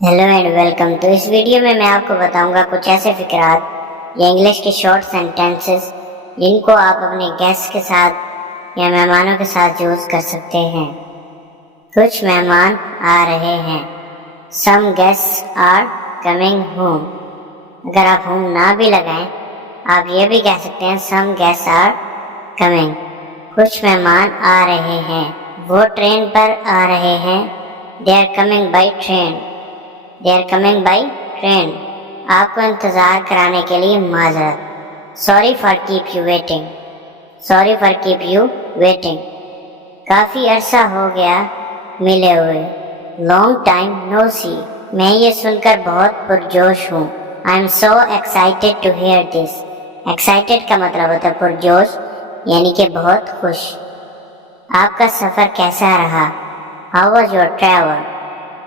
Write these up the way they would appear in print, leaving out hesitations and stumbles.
Hello and welcome. तो इस video में मैं आपको बताऊंगा कुछ ऐसे फिक्रात या इंग्लिश के शॉर्ट सेंटेंसेस जिनको आप अपने गेस्ट के साथ या मेहमानों के साथ यूज कर सकते हैं। कुछ मेहमान आ रहे हैं। सम गेस्ट्स आर कमिंग होम। अगर आप होम ना भी लगाएं, आप ये भी कह सकते हैं सम गेस्ट्स आर कमिंग। कुछ मेहमान आ रहे हैं, वो ट्रेन पर आ रहे हैं। They are coming by train. They are coming by train. आपको इंतजार कराने के लिए माजरत। Sorry for keep you waiting. Sorry for keep you waiting. काफी अरसा हो गया मिले हुए। Long time no see. मैं ये सुनकर बहुत पुरजोश हूँ। I am so excited to hear this. Excited का मतलब होता है पुरजोश, यानी कि बहुत खुश। आपका सफर कैसा रहा? How was your travel?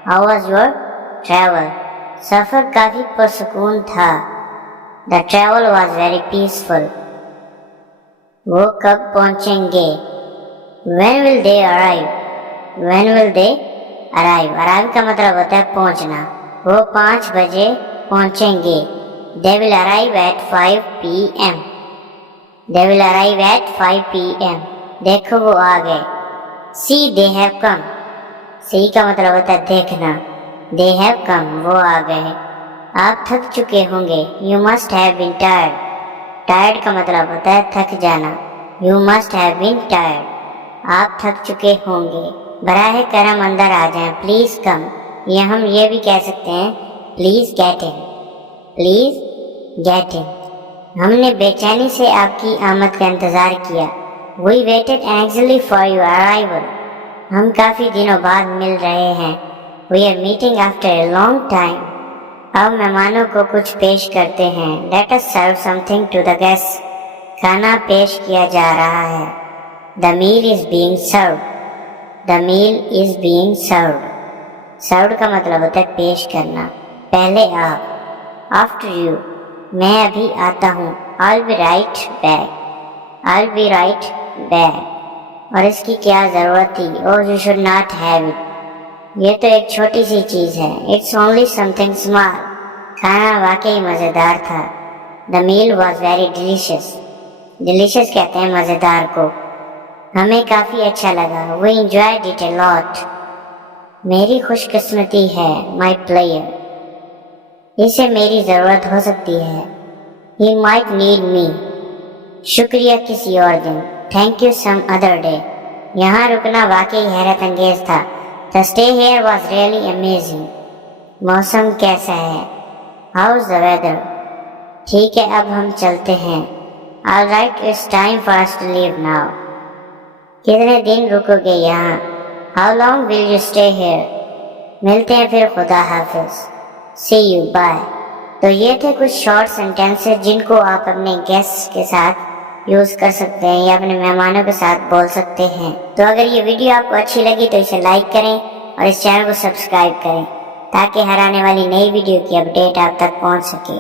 How was your travel? सफर काफी पुरसुकून था। The travel was very peaceful. वो कब पहुंचेंगे? When will they arrive? When will they arrive? Arrive का मतलब होता है पहुंचना। वो 5 बजे पहुंचेंगे। They will arrive at 5 p.m. They will arrive at 5 p.m. देखो वो आ गए। See, they have come. See का मतलब होता है देखना। They have come. वो आ गए। आप थक चुके होंगे। You must have been tired. Tired का मतलब होता है थक जाना। You must have been tired. आप थक चुके होंगे। बराहे करम अंदर आ जाएं। Please come. या हम ये भी कह सकते हैं Please get in. Please get in. हमने बेचैनी से आपकी आमद का इंतजार किया। We waited anxiously for your arrival. हम काफी दिनों बाद मिल रहे हैं। We are meeting after a long time. अब मेहमानों को कुछ पेश करते हैं। Let us serve something to the guests. खाना पेश किया जा रहा है। The meal is being served. The meal is being served. Served का मतलब होता है पेश करना। पहले आप। After you. मैं अभी आता हूँ। I'll be right back. I'll be right back. और इसकी क्या जरूरत थी? Oh, you should not have it. ये तो एक छोटी सी चीज है। It's only something small. खाना वाकई मजेदार था। The meal was very delicious. Delicious कहते हैं मजेदार को। हमें काफी अच्छा लगा। We enjoyed it a lot. मेरी खुशकिस्मती है। My player. इसे मेरी जरूरत हो सकती है। He might need me. शुक्रिया किसी और दिन। Thank you some other day. यहाँ रुकना वाकई हैरत अंगेज था। The stay here was really amazing. मौसम कैसा है? How's the weather? ठीक है, अब हम चलते हैं। All right, it's time for us to leave now. कितने दिन रुकोगे यहाँ? How long will you stay here? मिलते हैं फिर, खुदा हाफिज। See you, bye. तो ये थे कुछ शॉर्ट सेंटेंसेस जिनको आप अपने गेस्ट्स के साथ यूज कर सकते हैं या अपने मेहमानों के साथ बोल सकते हैं। तो अगर ये वीडियो आपको अच्छी लगी तो इसे लाइक करें और इस चैनल को सब्सक्राइब करें ताकि हर आने वाली नई वीडियो की अपडेट आप तक पहुंच सके।